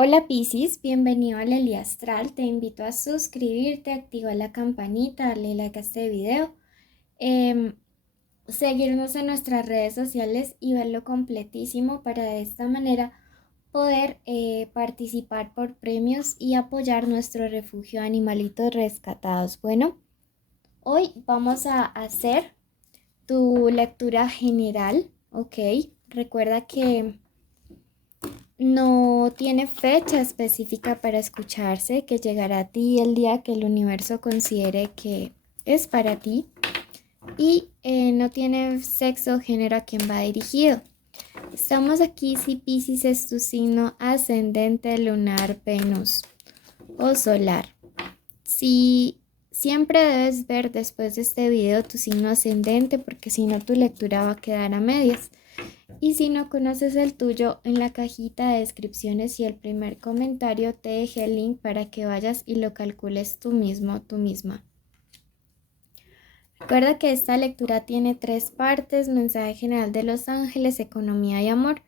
Hola Piscis, bienvenido a Lely Astral. Te invito a suscribirte, activar la campanita, darle like a este video, em, seguirnos en nuestras redes sociales y verlo completísimo para de esta manera poder participar por premios y apoyar nuestro refugio de animalitos rescatados. Bueno, hoy vamos a hacer tu lectura general, ¿ok? Recuerda que no tiene fecha específica para escucharse, que llegará a ti el día que el universo considere que es para ti y no tiene sexo o género a quien va dirigido. Estamos aquí si Piscis es tu signo ascendente, lunar, Venus o solar. Si siempre debes ver después de este video tu signo ascendente porque si no tu lectura va a quedar a medias. Y si no conoces el tuyo, en la cajita de descripciones y el primer comentario te dejé el link para que vayas y lo calcules tú mismo, tú misma. Recuerda que esta lectura tiene 3 partes: mensaje general de los ángeles, economía y amor.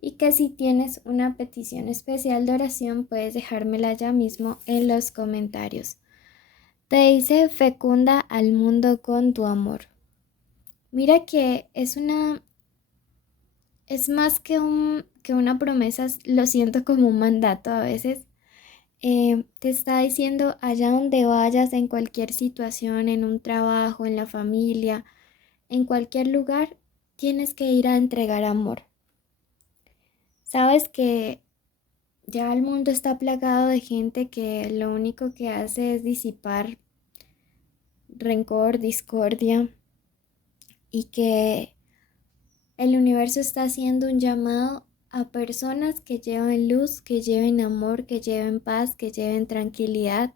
Y que si tienes una petición especial de oración, puedes dejármela ya mismo en los comentarios. Te dice: fecunda al mundo con tu amor. Mira que es más que una promesa, lo siento como un mandato a veces. Te está diciendo: allá donde vayas, en cualquier situación, en un trabajo, en la familia, en cualquier lugar, tienes que ir a entregar amor. Sabes que ya el mundo está plagado de gente que lo único que hace es disipar rencor, discordia, y que el universo está haciendo un llamado a personas que lleven luz, que lleven amor, que lleven paz, que lleven tranquilidad,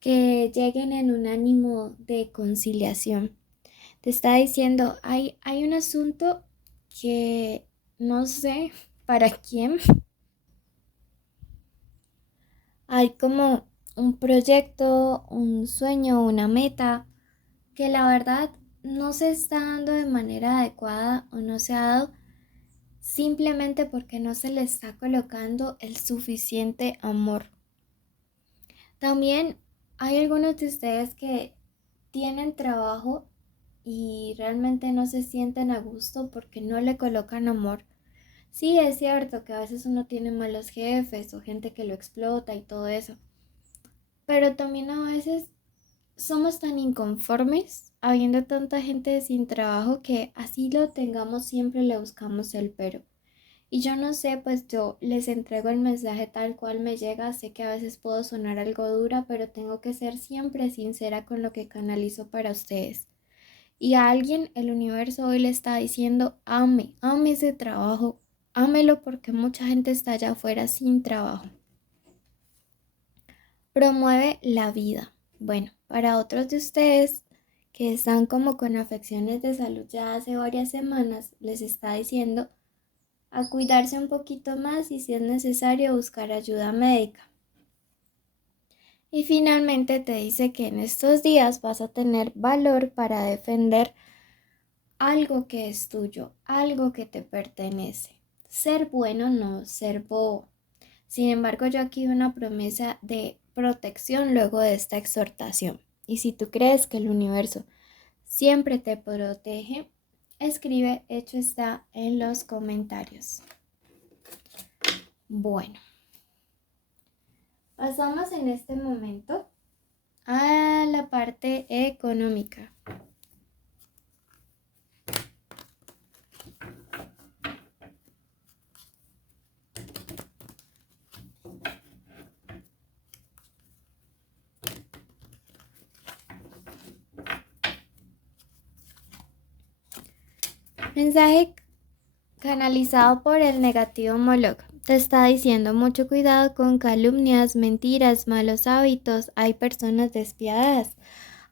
que lleguen en un ánimo de conciliación. Te está diciendo: hay un asunto que no sé para quién. Hay como un proyecto, un sueño, una meta que la verdad no se está dando de manera adecuada o no se ha dado simplemente porque no se le está colocando el suficiente amor. También hay algunos de ustedes que tienen trabajo y realmente no se sienten a gusto porque no le colocan amor. Sí, es cierto que a veces uno tiene malos jefes o gente que lo explota y todo eso, pero también a veces somos tan inconformes habiendo tanta gente sin trabajo que así lo tengamos siempre le buscamos el pero. Y yo no sé, pues yo les entrego el mensaje tal cual me llega. Sé que a veces puedo sonar algo dura, pero tengo que ser siempre sincera con lo que canalizo para ustedes. Y a alguien el universo hoy le está diciendo: ame ese trabajo, ámelo porque mucha gente está allá afuera sin trabajo. Promueve la vida. Bueno, para otros de ustedes que están como con afecciones de salud ya hace varias semanas, les está diciendo a cuidarse un poquito más y si es necesario buscar ayuda médica. Y finalmente te dice que en estos días vas a tener valor para defender algo que es tuyo, algo que te pertenece. Ser bueno, no ser bobo. Sin embargo, yo aquí veo una promesa de protección luego de esta exhortación. Y si tú crees que el universo siempre te protege, escribe hecho está en los comentarios. Bueno, pasamos en este momento a la parte económica. Mensaje canalizado por el negativo Moloch. Te está diciendo: mucho cuidado con calumnias, mentiras, malos hábitos. Hay personas despiadadas.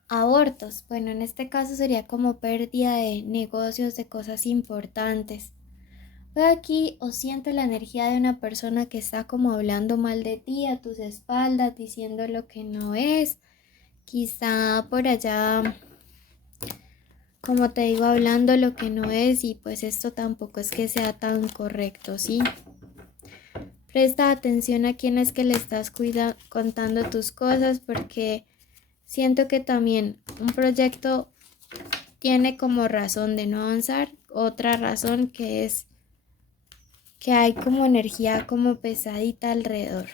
Abortos. Bueno, en este caso sería como pérdida de negocios, de cosas importantes. Veo aquí o siento la energía de una persona que está como hablando mal de ti a tus espaldas, diciendo lo que no es. Quizá por allá, como te digo, hablando lo que no es, y pues esto tampoco es que sea tan correcto, ¿sí? Presta atención a quién es que le estás contando tus cosas, porque siento que también un proyecto tiene como razón de no avanzar. Otra razón que es que hay como energía como pesadita alrededor.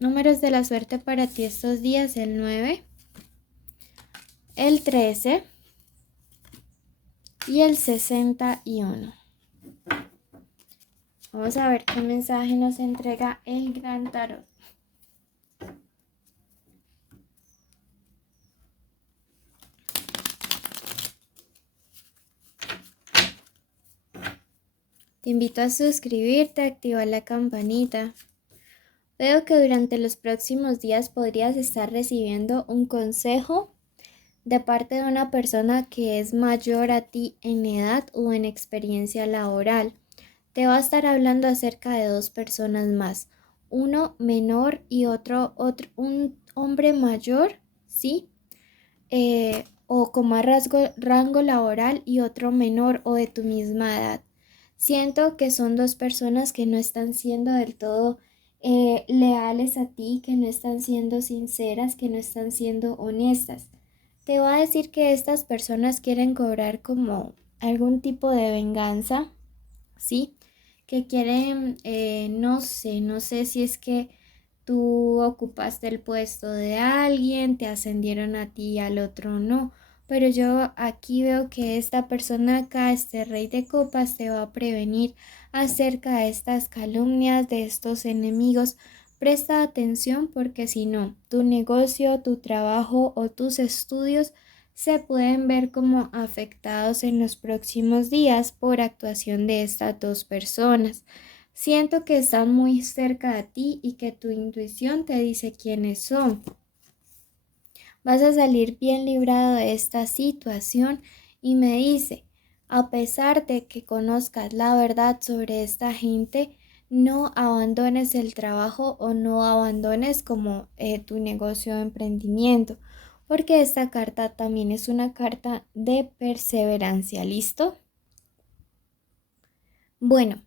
Números de la suerte para ti estos días: el 9, el 13 y el 61. Vamos a ver qué mensaje nos entrega el Gran Tarot. Te invito a suscribirte, a activar la campanita. Veo que durante los próximos días podrías estar recibiendo un consejo de parte de una persona que es mayor a ti en edad o en experiencia laboral. Te va a estar hablando acerca de dos personas más, uno menor y otro un hombre mayor, ¿sí? O con más rango laboral, y otro menor o de tu misma edad. Siento que son dos personas que no están siendo del todo leales a ti, que no están siendo sinceras, que no están siendo honestas. Te va a decir que estas personas quieren cobrar como algún tipo de venganza, ¿sí? Que quieren, no sé si es que tú ocupaste el puesto de alguien, te ascendieron a ti y al otro no. Pero yo aquí veo que esta persona acá, este rey de copas, te va a prevenir acerca de estas calumnias, de estos enemigos. Presta atención, porque si no, tu negocio, tu trabajo o tus estudios se pueden ver como afectados en los próximos días por actuación de estas dos personas. Siento que están muy cerca de ti y que tu intuición te dice quiénes son. Vas a salir bien librado de esta situación, y me dice, a pesar de que conozcas la verdad sobre esta gente, no abandones el trabajo o no abandones como tu negocio de emprendimiento, porque esta carta también es una carta de perseverancia. ¿Listo? Bueno,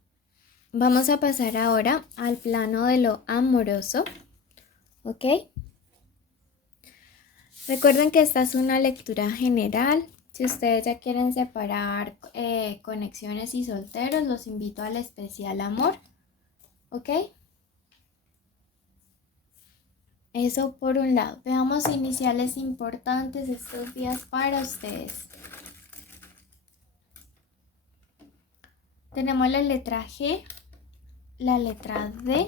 vamos a pasar ahora al plano de lo amoroso, ¿ok? Recuerden que esta es una lectura general. Si ustedes ya quieren separar conexiones y solteros, los invito al especial amor, ¿ok? Eso por un lado. Veamos iniciales importantes estos días para ustedes. Tenemos la letra G, la letra D.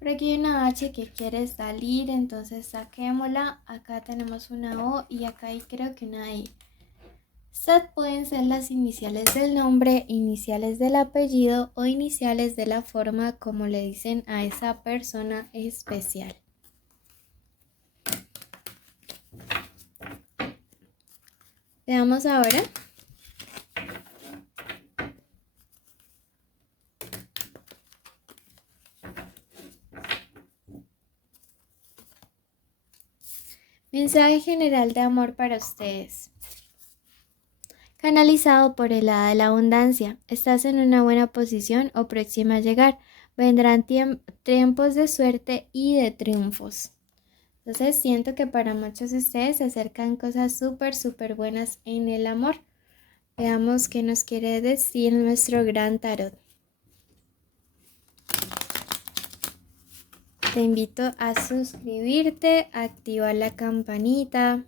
Por aquí hay una H que quiere salir, entonces saquémosla. Acá tenemos una O y acá hay creo que una I. Estas pueden ser las iniciales del nombre, iniciales del apellido o iniciales de la forma como le dicen a esa persona especial. Veamos ahora. Mensaje general de amor para ustedes. Canalizado por el hada de la abundancia. Estás en una buena posición o próxima a llegar. Vendrán tiempos de suerte y de triunfos. Entonces siento que para muchos de ustedes se acercan cosas súper buenas en el amor. Veamos qué nos quiere decir nuestro gran tarot. Te invito a suscribirte, a activar la campanita.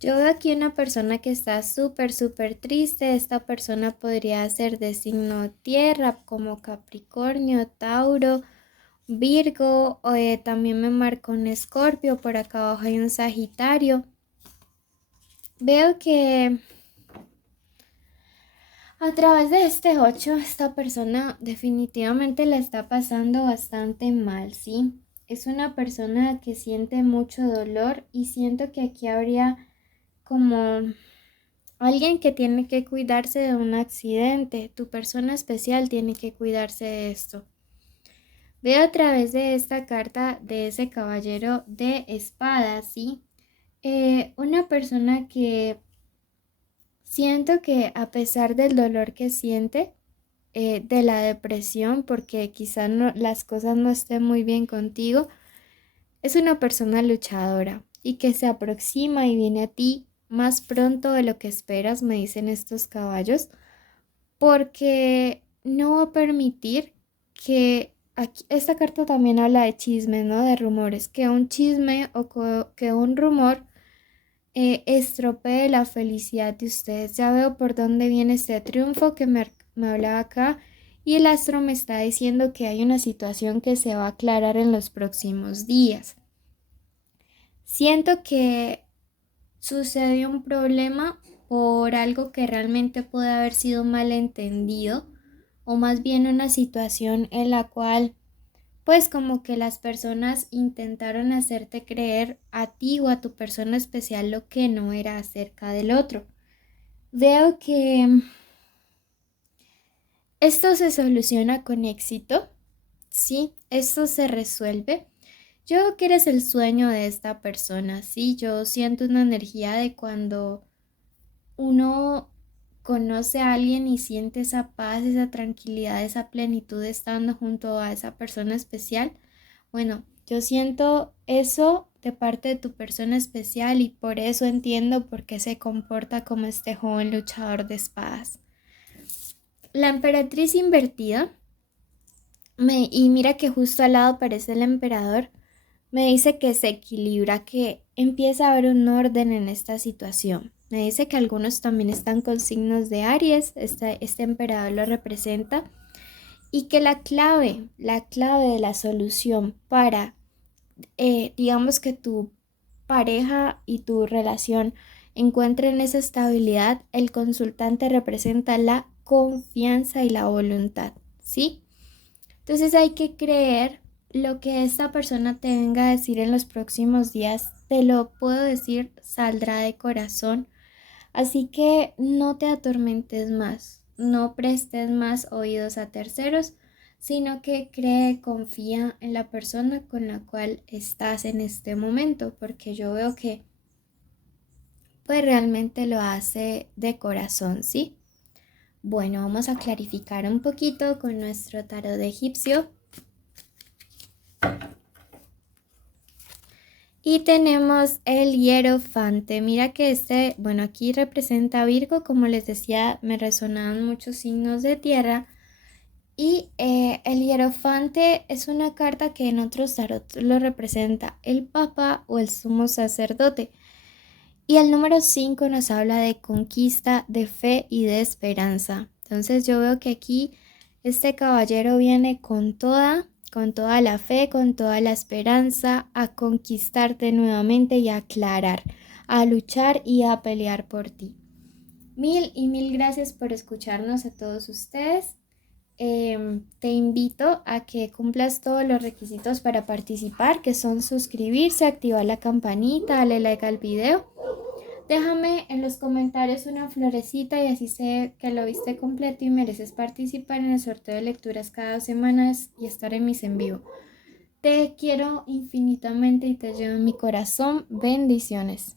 Yo veo aquí una persona que está súper triste. Esta persona podría ser de signo tierra, como Capricornio, Tauro, Virgo, o también me marcó un Escorpio. Por acá abajo hay un Sagitario. Veo que a través de este 8, esta persona definitivamente la está pasando bastante mal, ¿sí? Es una persona que siente mucho dolor, y siento que aquí habría como alguien que tiene que cuidarse de un accidente. Tu persona especial tiene que cuidarse de esto. Veo a través de esta carta de ese caballero de espadas, ¿sí? Una persona que siento que a pesar del dolor que siente, de la depresión, porque quizás las cosas no estén muy bien contigo, es una persona luchadora y que se aproxima y viene a ti más pronto de lo que esperas, me dicen estos caballos, porque no va a permitir que esta carta también habla de chismes, ¿no? De rumores, que un chisme o que un rumor estropee la felicidad de ustedes. Ya veo por dónde viene este triunfo que me hablaba acá y el astro me está diciendo que hay una situación que se va a aclarar en los próximos días. Siento que sucedió un problema por algo que realmente puede haber sido malentendido o más bien una situación en la cual pues como que las personas intentaron hacerte creer a ti o a tu persona especial lo que no era acerca del otro. Veo que esto se soluciona con éxito, sí, esto se resuelve. Yo creo que eres el sueño de esta persona, sí, yo siento una energía de cuando uno conoce a alguien y siente esa paz, esa tranquilidad, esa plenitud estando junto a esa persona especial. Bueno, yo siento eso de parte de tu persona especial y por eso entiendo por qué se comporta como este joven luchador de espadas. La emperatriz invertida, y mira que justo al lado aparece el emperador, me dice que se equilibra, que empieza a haber un orden en esta situación. Me dice que algunos también están con signos de Aries, este emperador lo representa, y que la clave de la solución para, digamos que tu pareja y tu relación encuentren esa estabilidad, el consultante representa la confianza y la voluntad, ¿sí? Entonces hay que creer lo que esta persona te venga a decir en los próximos días, te lo puedo decir, saldrá de corazón. Así que no te atormentes más, no prestes más oídos a terceros, sino que cree, confía en la persona con la cual estás en este momento, porque yo veo que pues realmente lo hace de corazón, ¿sí? Bueno, vamos a clarificar un poquito con nuestro tarot de egipcio. Y tenemos el hierofante. Mira que bueno, aquí representa a Virgo, como les decía, me resonaban muchos signos de tierra. Y el hierofante es una carta que en otros tarot lo representa el papa o el sumo sacerdote. Y el número 5 nos habla de conquista, de fe y de esperanza. Entonces yo veo que aquí este caballero viene con toda la fe, con toda la esperanza, a conquistarte nuevamente y a aclarar, a luchar y a pelear por ti. Mil y mil gracias por escucharnos a todos ustedes. Te invito a que cumplas todos los requisitos para participar, que son suscribirse, activar la campanita, darle like al video. Déjame en los comentarios una florecita y así sé que lo viste completo y mereces participar en el sorteo de lecturas cada 2 semanas y estar en mis en vivo. Te quiero infinitamente y te llevo en mi corazón. Bendiciones.